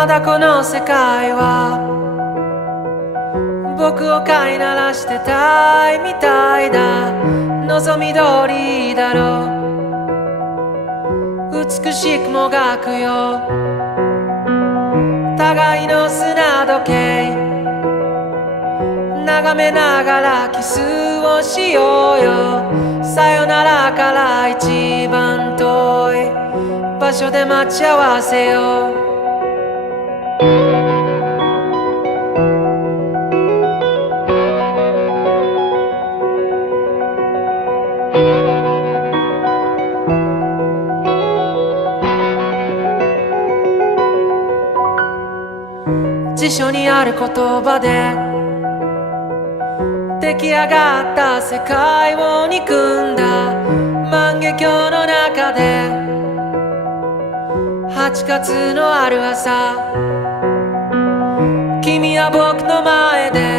まだこの世界は僕を飼いならしてたいみたいだ。望み通りだろう、美しくもがくよ互いの砂時計、眺めながらキスをしようよ。さよならから一番遠い場所で待ち合わせよう。辞書にある言葉で出来上がった世界を憎んだ万華鏡の中で8月のある朝、君は僕の前で